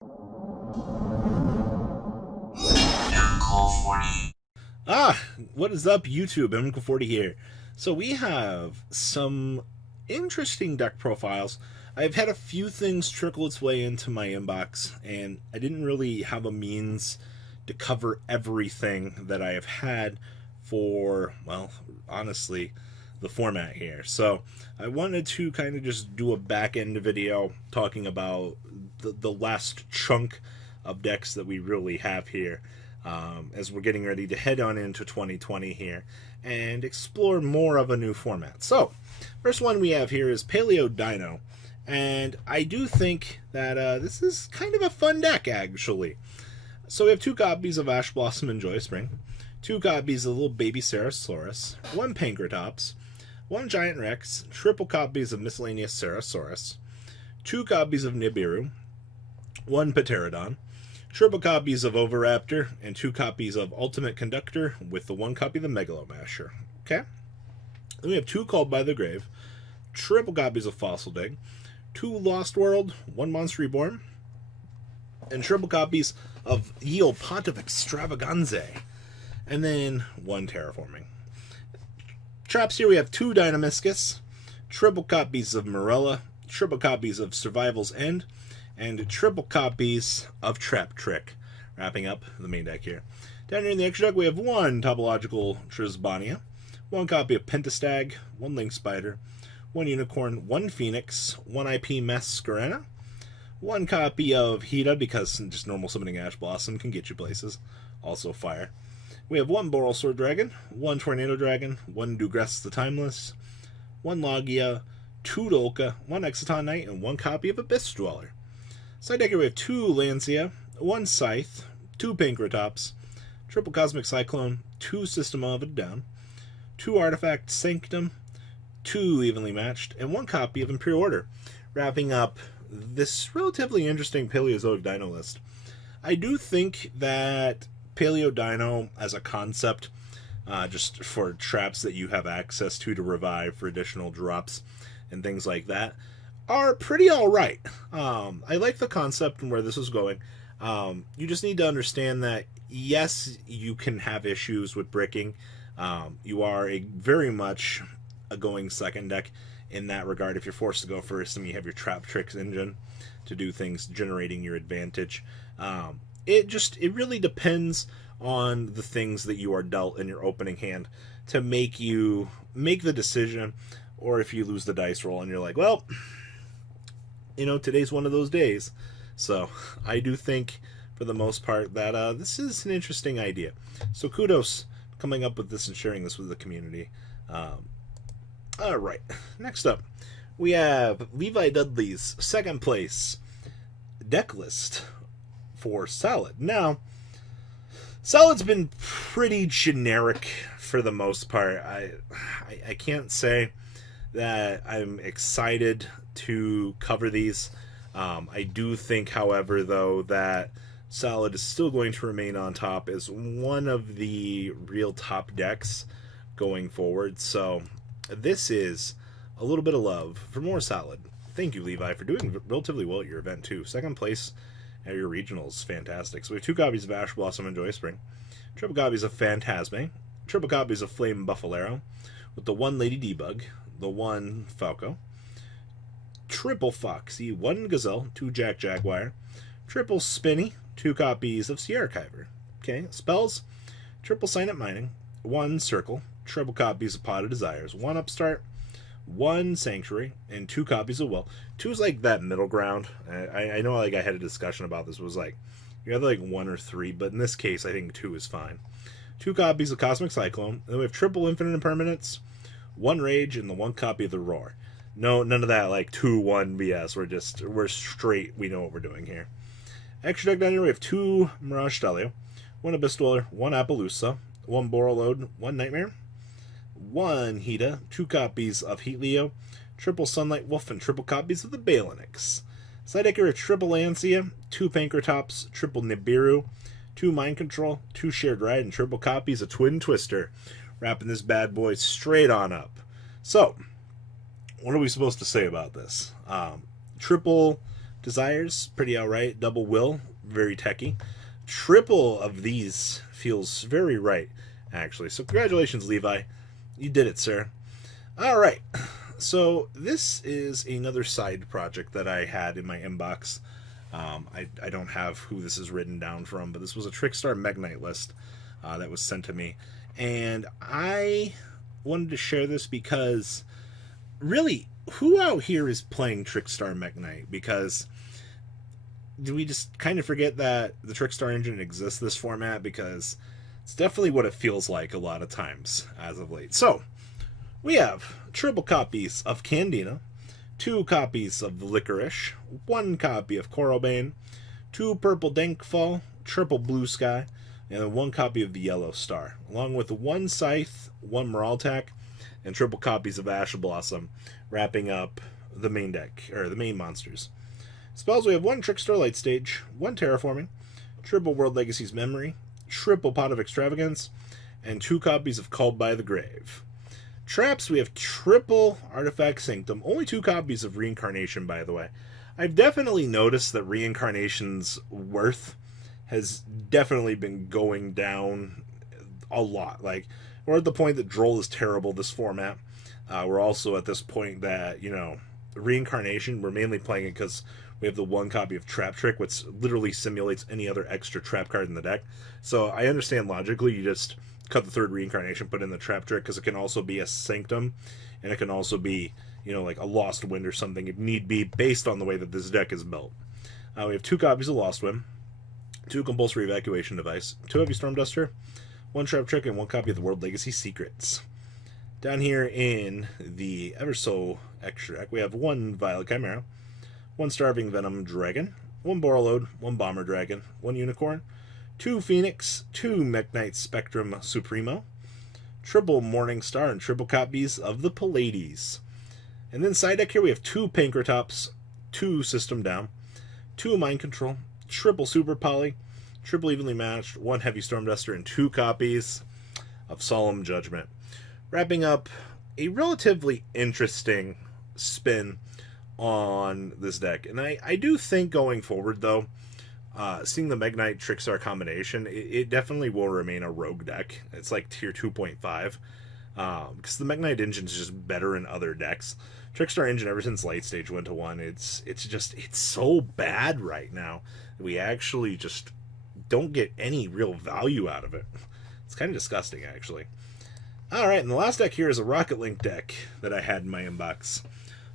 What is up, YouTube? MK40 here. So we have some interesting deck profiles. I've had a few things trickle its way into my inbox, and I didn't really have a means to cover everything that I have had for, well, honestly, the format here. So I wanted to kind of just do a back end video talking about the last chunk of decks that we really have here, as we're getting ready to head on into 2020 here and explore more of a new format. So first one we have here is Paleo Dino, and I do think that this is kind of a fun deck, actually. So we have 2 copies of Ash Blossom and Joy Spring, 2 copies of little baby Sarasaurus, 1 Pankratops, 1 Giant Rex, triple copies of Miscellaneous Sarasaurus, 2 copies of Nibiru, 1 Pterodon, triple copies of Oviraptor, and 2 copies of Ultimate Conductor with the 1 copy of the Megalomasher. Okay? Then we have 2 Called by the Grave, triple copies of Fossil Dig, 2 Lost World, 1 Monster Reborn, and triple copies of Eel Pontiff Extravaganza, and then 1 Terraforming. Traps here we have 2 Dynamiscus, triple copies of Morella, triple copies of Survival's End, and triple copies of Trap Trick, wrapping up the main deck here. Down here in the extra deck we have 1 Topological Trisbania, 1 copy of Pentastag, 1 Link Spider, 1 Unicorn, 1 Phoenix, 1 IP Masquerena, 1 copy of Hida, because just normal summoning Ash Blossom can get you places, also fire. We have 1 Borrelsword Dragon, 1 Tornado Dragon, 1 Dugress the Timeless, 1 Logia, 2 Dolka, 1 Exciton Knight, and 1 copy of Abyss Dweller. Side deck here we have 2 Lancia, 1 Scythe, 2 Pankratops, triple Cosmic Cyclone, 2 System of a Down, 2 Artifact Sanctum, 2 Evenly Matched, and 1 copy of Imperial Order, wrapping up this relatively interesting Paleozoic Dino list. I do think that Paleo Dino as a concept, just for traps that you have access to revive for additional drops and things like that, are pretty alright. I like the concept and where this is going. You just need to understand that, yes, you can have issues with bricking. You are very much a going second deck in that regard if you're forced to go first and you have your Trap Tricks engine to do things generating your advantage. It really depends on the things that you are dealt in your opening hand to make you make the decision, or if you lose the dice roll and you're like, well, today's one of those days. So I do think for the most part that this is an interesting idea. So kudos coming up with this and sharing this with the community. Alright, next up we have Levi Dudley's second place deck list for Solid. Now, Solid's been pretty generic for the most part. I can't say that I'm excited to cover these. I do think, however, though, that Solid is still going to remain on top as one of the real top decks going forward. So this is a little bit of love for more Solid. Thank you, Levi, for doing relatively well at your event, too. Second place at your regionals, fantastic. So we have 2 copies of Ash Blossom and Joy Spring, triple copies of Phantasme, triple copies of Flame Buffalero, with the 1 Lady Debug, the 1 Falco, triple Foxy, 1 Gazelle, 2 Jack Jaguar, triple Spinny, 2 copies of Sea Archiver. Okay, spells, triple Signet Mining, 1 Circle, triple copies of Pot of Desires, 1 Upstart, 1 Sanctuary, and 2 copies of Will. 2 is like that middle ground. I know, like, I had a discussion about this. It was like, you have like 1 or 3, but in this case, I think 2 is fine. 2 copies of Cosmic Cyclone, and then we have triple Infinite Impermanence, 1 Rage, and the 1 copy of the Roar. No, none of that like 2-1 BS. We're straight. We know what we're doing here. Extra deck down here, we have 2 Mirage Stelio, 1 Abyss Dweller, 1 Appaloosa, 1 Borrelode, 1 Nightmare, 1 Hida, 2 copies of Heat Leo, triple Sunlight Wolf, and triple copies of the Balinix. Side deck here, a triple Lancia, 2 Pankratops, triple Nibiru, 2 Mind Control, 2 Shared Ride, and triple copies of Twin Twister, wrapping this bad boy straight on up. So, what are we supposed to say about this? Triple Desires, pretty outright. Double Will, very techy. Triple of these feels very right, actually. So congratulations, Levi. You did it, sir. All right. So this is another side project that I had in my inbox. I don't have who this is written down from, but this was a Trickstar Mekks list that was sent to me. And I wanted to share this because, really, who out here is playing Trickstar Mekks? Because do we just kind of forget that the Trickstar engine exists this format? Because it's definitely what it feels like a lot of times as of late. So we have triple copies of Candina, 2 copies of the Licorice, 1 copy of Corobane, 2 purple Dankfall, triple Blue Sky, and then 1 copy of the Yellow Star, along with 1 Scythe, 1 Moraltac, and triple copies of Ash Blossom, wrapping up the main deck, or the main monsters. Spells, we have 1 Trickstar Light Stage, 1 Terraforming, triple World Legacy's Memory, triple Pot of Extravagance, and 2 copies of Called by the Grave. Traps, we have triple Artifact Sanctum, only 2 copies of Reincarnation, by the way. I've definitely noticed that Reincarnation's worth has definitely been going down a lot. Like, we're at the point that Droll is terrible this format. We're also at this point that, you know, Reincarnation, we're mainly playing it because we have the 1 copy of Trap Trick, which literally simulates any other extra trap card in the deck. So I understand logically you just cut the 3rd Reincarnation, put in the Trap Trick, because it can also be a Sanctum, and it can also be, you know, like a Lost Wind or something if need be, based on the way that this deck is built. We have 2 copies of Lost Wind, 2 Compulsory Evacuation Device, 2 Heavy Storm Duster, 1 Trap Trick, and 1 copy of the World Legacy Secrets. Down here in the ever so extra deck, we have 1 Violet Chimera, 1 Starving Venom Dragon, 1 Borreload, 1 Bomber Dragon, 1 Unicorn, 2 Phoenix, 2 Mekk Spectrum Supremo, triple Morning Star, and triple copies of the Pallades. And then side deck here we have 2 Pankratops, 2 System Down, 2 Mind Control, triple Super Poly, triple Evenly Matched, 1 Heavy Storm Duster, and 2 copies of Solemn Judgment. Wrapping up a relatively interesting spin on this deck. And I do think going forward, though, seeing the Mekk Trickstar combination, it definitely will remain a rogue deck. It's like tier 2.5. Because the Mekk engine is just better in other decks. Trickstar engine, ever since Light Stage went to 1, it's so bad right now. We actually just don't get any real value out of it. It's kind of disgusting, actually. Alright, and the last deck here is a Rocket Link deck that I had in my inbox,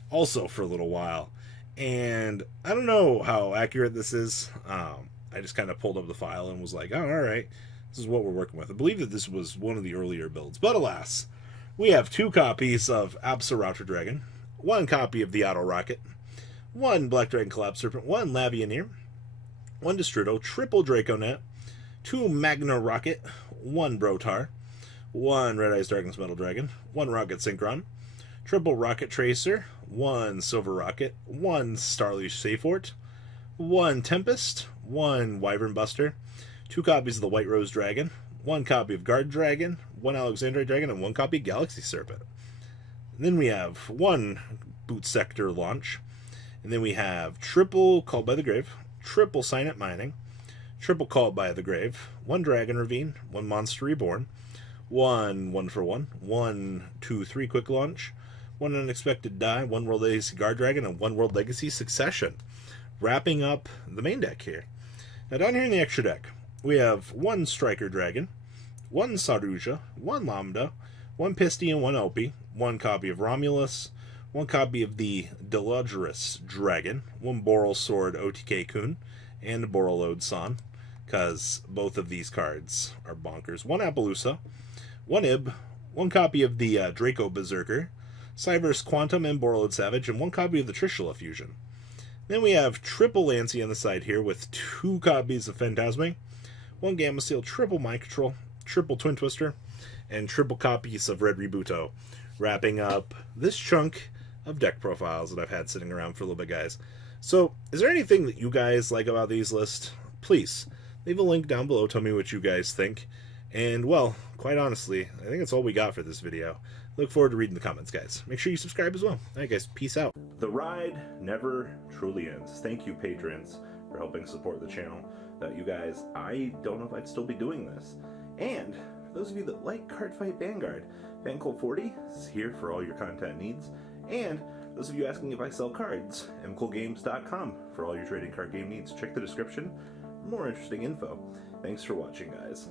also for a little while. And I don't know how accurate this is. I just kind of pulled up the file and was like, oh, alright, this is what we're working with. I believe that this was one of the earlier builds. But alas, we have 2 copies of Absol Dragon, 1 copy of the Auto Rocket, 1 Black Dragon Collapse Serpent, 1 Lavianeer, 1 Destrudo, triple Draconet, 2 Magna Rocket, 1 Brotar, 1 Red Eyes Dragon's Metal Dragon, 1 Rocket Synchron, triple Rocket Tracer, 1 Silver Rocket, 1 Starleash Safort, 1 Tempest, 1 Wyvern Buster, 2 copies of the White Rose Dragon, 1 copy of Guard Dragon, 1 Alexandrite Dragon, and 1 copy of Galaxy Serpent. And then we have 1 Boot Sector Launch, and then we have triple Called by the Grave, triple Signet Mining, triple Called by the Grave, 1 Dragon Ravine, 1 Monster Reborn, 1 for 1, 1, 2, 3 Quick Launch, 1 Unexpected Die, 1 World Legacy Guard Dragon, and 1 World Legacy Succession. Wrapping up the main deck here. Now down here in the extra deck, we have 1 Striker Dragon, 1 Saruja, 1 Lambda, 1 Pisty, and 1 Opie, 1 copy of Romulus, 1 copy of the Deludgerous Dragon, 1 Boral Sword OTK Kun, and Borreload San, because both of these cards are bonkers. 1 Appaloosa, 1 Ib, 1 copy of the Draco Berserker, Cyberse Quantum, and Borreload Savage, and 1 copy of the Trishula Fusion. Then we have triple Lancy on the side here with 2 copies of Phantasme, 1 Gamma Seal, triple Mind Control, triple Twin Twister, and triple copies of Red Rebuto, wrapping up this chunk of deck profiles that I've had sitting around for a little bit, guys. So, is there anything that you guys like about these lists? Please, leave a link down below, tell me what you guys think. And, well, quite honestly, I think that's all we got for this video. Look forward to reading the comments, guys. Make sure you subscribe as well. All right, guys, peace out. The ride never truly ends. Thank you, patrons, for helping support the channel. Without you guys, I don't know if I'd still be doing this. And for those of you that like Cardfight Vanguard, FanCool40 is here for all your content needs. And those of you asking if I sell cards, mcoolgames.com for all your trading card game needs. Check the description for more interesting info. Thanks for watching, guys.